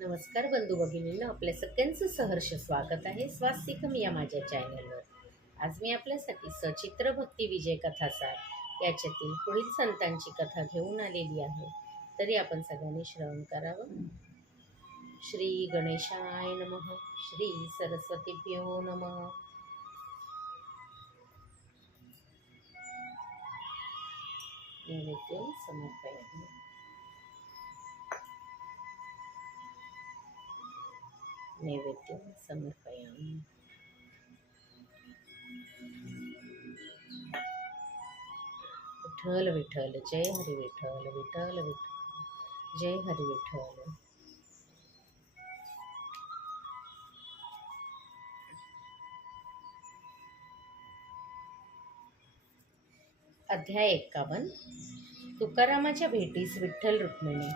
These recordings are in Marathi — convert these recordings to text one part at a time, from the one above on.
नमस्कार बंधू भगिनींना. आपल्या सगळ्यांचं सहर्ष स्वागत आहे. स्वास्तिकम या माझ्या चॅनलवर आज मी आपल्यासाठी सचित्र भक्ती विजय कथासार याच्यातील पुढील संतांची कथा घेऊन आलेली आहे. तरी आपण सगळ्यांनी श्रवण करावं. श्री गणेशाय नमः. श्री सरस्वतीभ्यो नमः. नैवेद्य समर्पयामि. नैवेद्य समर्पयामि। विठ्ठल विठ्ठल जय हरि विठ्ठल विठ्ठल विठ्ठल जय हरि विठ्ठल। अध्याय एक्कावन्न तुकारामाच्या भेटीस विठ्ठल रुक्मिणी।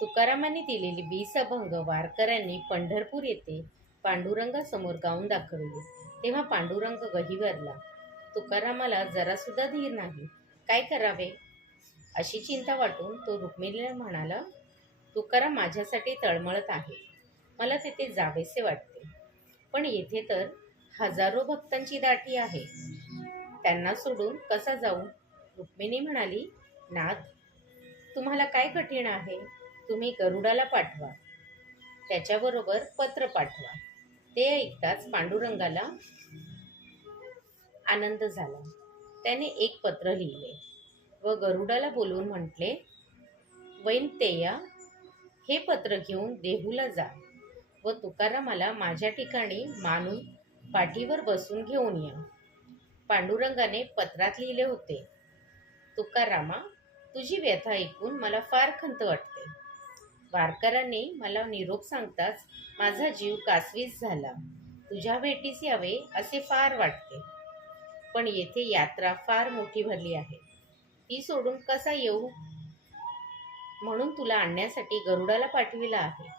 तुकारामांनी दिलेली वीस अभंग वारकऱ्यांनी पंढरपूर येथे पांडुरंगासमोर गाऊन दाखवली. तेव्हा पांडुरंग गहिवरला तुकारामाला जरासुद्धा धीर नाही. काय करावे? अशी चिंता वाटून तो रुक्मिणीला म्हणाला तुकाराम माझ्यासाठी तळमळत आहे. मला तेथे जावेसे वाटते. पण येथे तर हजारो भक्तांची दाटी आहे. त्यांना सोडून कसा जाऊ? रुक्मिणी म्हणाली नाथ तुम्हाला काय कठीण आहे? तुम्ही गरुडाला पाठवा. त्याच्याबरोबर पत्र पाठवा. ते ऐकताच पांडुरंगाला आनंद झाला. त्याने एक पत्र लिहिले व गरुडाला बोलवून म्हटले वैनतेया हे पत्र घेऊन देहूला जा व तुकारामाला माझ्या ठिकाणी मानून पाठीवर बसून घेऊन या. पांडुरंगाने पत्रात लिहिले होते तुकारामा तुझी व्यथा ऐकून मला फार खंत वाटते. वारकऱ्याने मला निरोप सांगताच माझा जीव कासवीस झाला. तुझ्या भेटीस यावे असे फार वाटते. पण येथे यात्रा फार मोठी भरली आहे. ती सोडून कसा येऊ? म्हणून तुला आणण्यासाठी गरुडाला पाठविला आहे.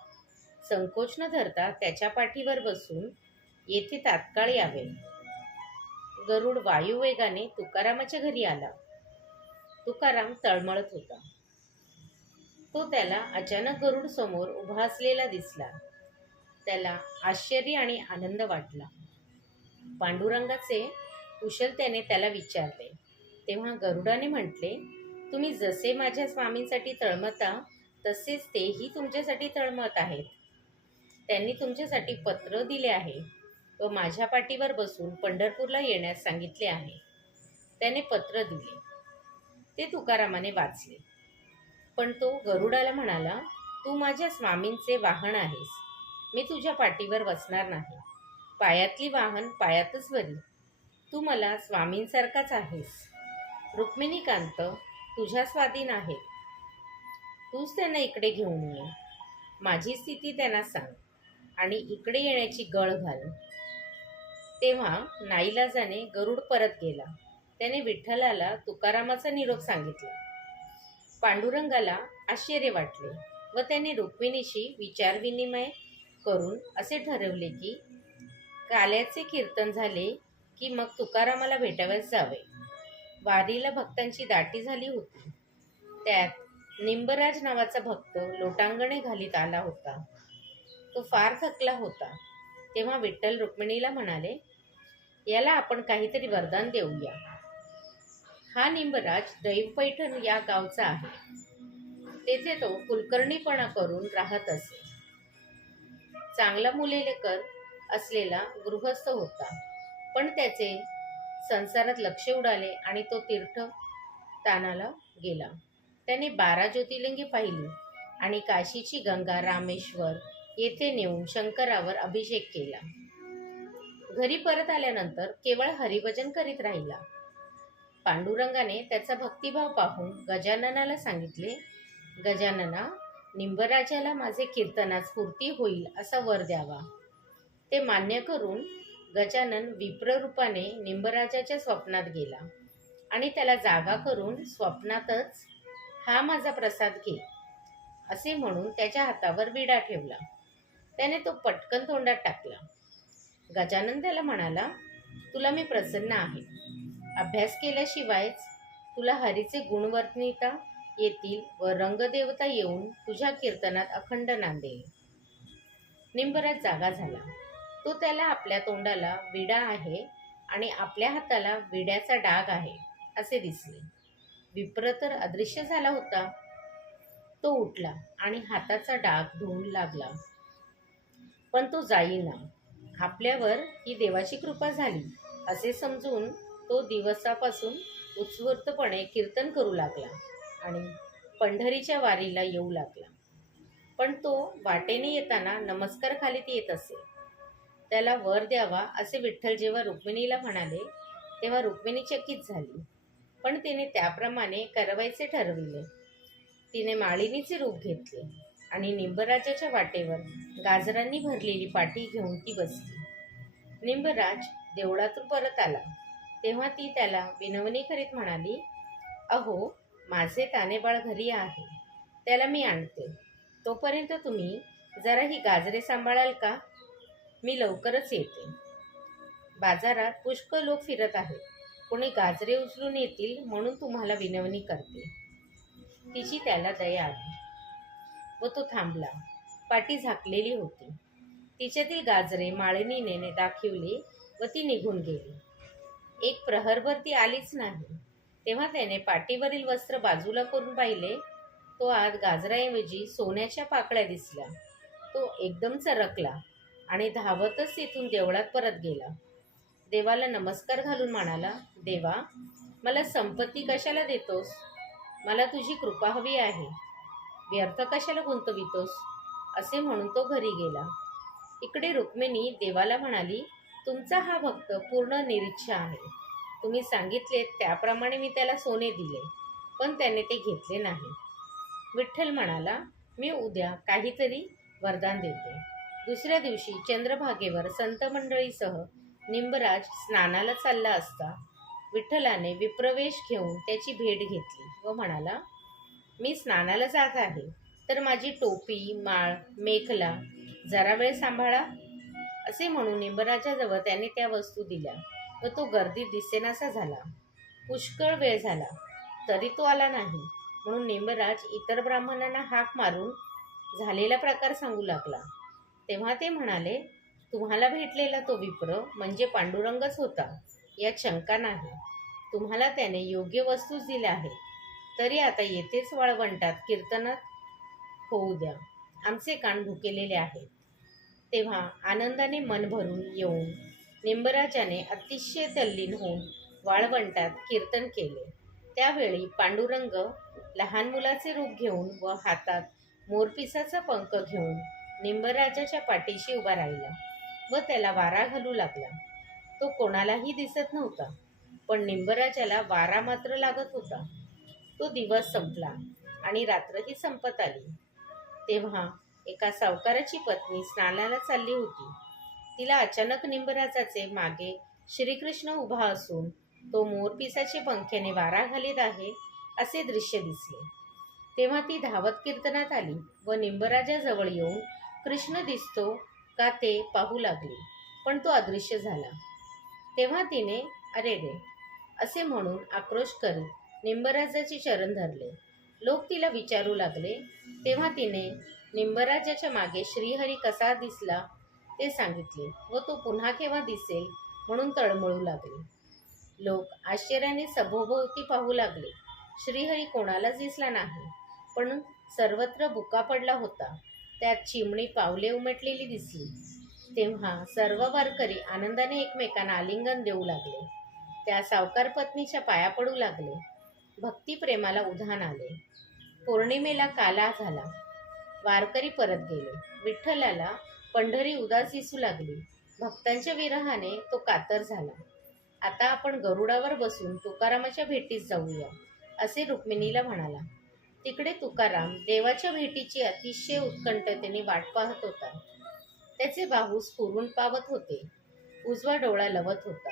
संकोच न धरता त्याच्या पाठीवर बसून येथे तात्काळ यावे. गरुड वायुवेगाने तुकारामाच्या घरी आला. तुकाराम तळमळत होता. तो त्याला अचानक गरुड समोर उभा असलेला दिसला. त्याला आश्चर्य आणि आनंद वाटला. पांडुरंगाचे कुशलतेने त्याला विचारले. तेव्हा गरुडाने म्हटले तुम्ही जसे माझ्या स्वामींसाठी तळमता तसेच तेही तुमच्यासाठी तळमत आहेत. त्यांनी तुमच्यासाठी पत्र दिले आहे व माझ्या पाठीवर बसून पंढरपूरला येण्यास सांगितले आहे. त्याने पत्र दिले. ते तुकारामाने वाचले. पण तो गरुडाला म्हणाला तू माझ्या स्वामींचे वाहन आहेस. मी तुझ्या पाठीवर बसणार नाही. पायातली वाहन पायातच बरी. तू मला स्वामींसारखाच आहेस. रुक्मिणीकांत तुझ्या स्वाधीन आहे. तूच त्यांना इकडे घेऊन ये. माझी स्थिती त्यांना सांग आणि इकडे येण्याची गळ घाल. तेव्हा नाईलाजाने गरुड परत गेला. त्याने विठ्ठलाला तुकारामाचा निरोप सांगितला. पांडुरंगाला आश्चर्य वाटले व त्याने रुक्मिणीशी विचारविनिमय करून असे ठरवले की काल्याचे कीर्तन झाले की मग तुकारामाला भेटाव्यास जावे. वारीला भक्तांची दाटी झाली होती. त्यात निंबराज नावाचा भक्त लोटांगणे घालीत आला होता. तो फार थकला होता. तेव्हा विठ्ठल रुक्मिणीला म्हणाले याला आपण काहीतरी वरदान देऊया. हा निमराज दैवपैठण या गावचा आहे. तेथे तो कुलकर्णीपणा करून राहत असे. चांगला मुलेलेकर असलेला गृहस्थ होता. पण त्याचे संसारात लक्ष उडाले आणि तो तीर्थ तानाला गेला. त्याने बारा ज्योतिर्लिंगे पाहिली आणि काशीची गंगा रामेश्वर येथे नेऊन शंकरावर अभिषेक केला. घरी परत आल्यानंतर केवळ हरिभजन करीत राहिला. पांडुरंगाने त्याचा भक्तिभाव पाहून गजाननाला सांगितले गजानना निंबराजाला माझे कीर्तनात स्फूर्ती होईल असा वर द्यावा ते मान्य करून गजानन विप्ररूपाने निंबराजाच्या स्वप्नात गेला आणि त्याला जागा करून स्वप्नातच हा माझा प्रसाद घे असे म्हणून त्याच्या हातावर विडा ठेवला. त्याने तो पटकन तोंडात टाकला. गजानन त्याला म्हणाला तुला मी प्रसन्न आहे. अभ्यास केल्याशिवायच तुला हरीचे गुणवर्तनिता येतील व रंगदेवता येऊन तुझ्या कीर्तनात अखंड नांदेल. निंबरात जागा झाला. तो त्याला आपल्या तोंडाला विडा आहे आणि आपल्या हाताला विड्याचा डाग आहे असे दिसले. विप्र तर अदृश्य झाला होता. तो उठला आणि हाताचा डाग धुवून लागला. पण तो जाईना. आपल्यावर ही देवाची कृपा झाली असे समजून तो दिवसापासून उत्स्फूर्तपणे कीर्तन करू लागला आणि पंढरीच्या वारीला येऊ लागला. पण तो वाटेने येताना नमस्कार खालीत येत असे. त्याला वर द्यावा असे विठ्ठल जेव्हा रुक्मिणीला म्हणाले तेव्हा रुक्मिणी चकित झाली. पण तिने त्याप्रमाणे करवायचे ठरविले. तिने माळिनीचे रूप घेतले आणि निंबराजाच्या वाटेवर गाजरांनी भरलेली पाटी घेऊन ती बसली. निंबराज देवळातून परत आला. तेव्हा ती त्याला विनवणी करीत म्हणाली अहो माझे तानेबाळ घरी आहे. त्याला मी आणते. तोपर्यंत तुम्ही जरा ही गाजरे सांभाळाल का? मी लवकरच येते. बाजारात पुष्कळ लोक फिरत आहेत. कोणी गाजरे उचलून येतील म्हणून तुम्हाला विनवणी करते. तिची त्याला दया आली व तो थांबला. पाटी झाकलेली होती. तिच्यातील गाजरे माळिनीने दाखवले व ती निघून गेली. एक प्रहरभर ती आलीच नाही. तेव्हा त्याने पाठीवरील वस्त्र बाजूला करून पाहिले. तो आत गाजराऐवजी सोन्याच्या पाकळ्या दिसल्या. तो एकदम चरकला आणि धावतच तिथून देवळात परत गेला. देवाला नमस्कार घालून म्हणाला देवा मला संपत्ती कशाला देतोस? मला तुझी कृपा हवी आहे. व्यर्थ कशाला गुंतवितोस? असे म्हणून तो घरी गेला. इकडे रुक्मिणी देवाला म्हणाली तुमचा हा भक्त पूर्ण निरीच्छा आहे. तुम्ही सांगितले त्याप्रमाणे मी त्याला सोने दिले पण त्याने ते घेतले नाही. विठ्ठल म्हणाला मी उद्या काहीतरी वरदान देते. दुसऱ्या दिवशी चंद्रभागेवर संत मंडळीसह निंबराज स्नानाला चालला असता विठ्ठलाने विप्रवेश घेऊन त्याची भेट घेतली व म्हणाला मी स्नानाला जात आहे तर माझी टोपी माळ मेखला जरा वेळ सांभाळा. असे म्हणून निंबराजाजवळ त्याने त्या वस्तू दिल्या व तो गर्दीत दिसेनासा झाला. पुष्कळ वेळ झाला. तरी तो आला नाही. म्हणून निंबराज इतर ब्राह्मणांना हाक मारून झालेला प्रकार सांगू लागला. तेव्हा ते म्हणाले तुम्हाला भेटलेला तो विप्र म्हणजे पांडुरंगच होता. यात शंका नाही. तुम्हाला त्याने योग्य वस्तूच दिल्या आहेत. तरी आता येथेच वाळवंटात कीर्तनात होऊ द्या. आमचे कान भुकेलेले आहेत. तेव्हा आनंदाने मन भरून येऊन निंबराजाने अतिशय तल्लीन होऊन वाळवंटात कीर्तन केले. त्यावेळी पांडुरंग लहान मुलाचे रूप घेऊन व हातात मोरपिसाचा पंख घेऊन निंबराजाच्या पाठीशी उभा राहिला व त्याला वारा घालू लागला. तो कोणालाही दिसत नव्हता पण निंबराजाला वारा मात्र लागत होता. तो दिवस संपला आणि रात्रही संपत आली. तेव्हा एका सावकाराची पत्नी स्नानाला चालली होती. तिला अचानक निंबराजाचे मागे श्रीकृष्ण उभा असून तो मोरपिसाचे पंख्याने वारा घालीत आहे असे दृश्य दिसले. तेव्हा ती धावत कीर्तनात आली व निंबराजाजवळ येऊन कृष्ण दिसतो का ते पाहू लागले पण तो अदृश्य झाला. तेव्हा तिने अरे रे असे म्हणून आक्रोश करीत निंबराजाचे चरण धरले. लोक तिला विचारू लागले. तेव्हा तिने निंबराजाच्या मागे श्रीहरी कसा दिसला ते सांगितले व तो पुन्हा केव्हा दिसेल म्हणून तळमळू लागले. लोक आश्चर्याने सभोभोवती पाहू लागले. श्रीहरी कोणालाच दिसला नाही पण सर्वत्र बुका पडला होता. त्यात चिमणी पावले उमटलेली दिसली. तेव्हा सर्व वारकरी आनंदाने एकमेकांना आलिंगन देऊ लागले. त्या सावकार पत्नीच्या पाया पडू लागले. भक्तिप्रेमाला उधाण आले. पौर्णिमेला काला झाला. वारकरी परत गेले. विठ्ठलाला पंढरी उदास दिसू लागली. भक्तांच्या विरहाने तो कातर झाला. आता आपण गरुडावर बसून तुकारामाच्या भेटीस जाऊया असे रुक्मिणीला म्हणाला. तिकडे तुकाराम देवाच्या भेटीची अतिशय उत्कंठतेने वाट पाहत होता. त्याचे बाहू स्फुरून पावत होते. उजवा डोळा लवत होता.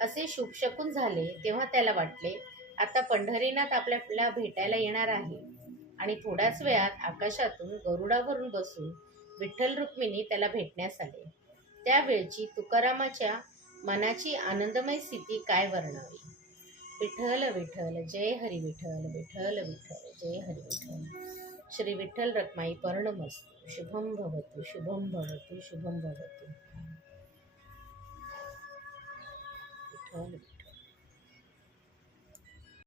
असे शुभशकून झाले तेव्हा त्याला वाटले आता पंढरीनाथ आपल्याला भेटायला येणार आहे. आणि थोड्याच वेळात आकाशातून गरुडावरून बसून विठ्ठल रुक्मिणी त्याला भेटण्यास आले. त्यावेळची तुकारामाच्या मनाची आनंदमय स्थिती काय वर्णावी? विठ्ठल विठ्ठल जय हरी विठ्ठल विठ्ठल विठ्ठल जय हरी विठ्ठल. श्री विठ्ठल रखमाई पर्णमस्तु. शुभम भवतु शुभम भवतु शुभम भवतु. विठ्ठल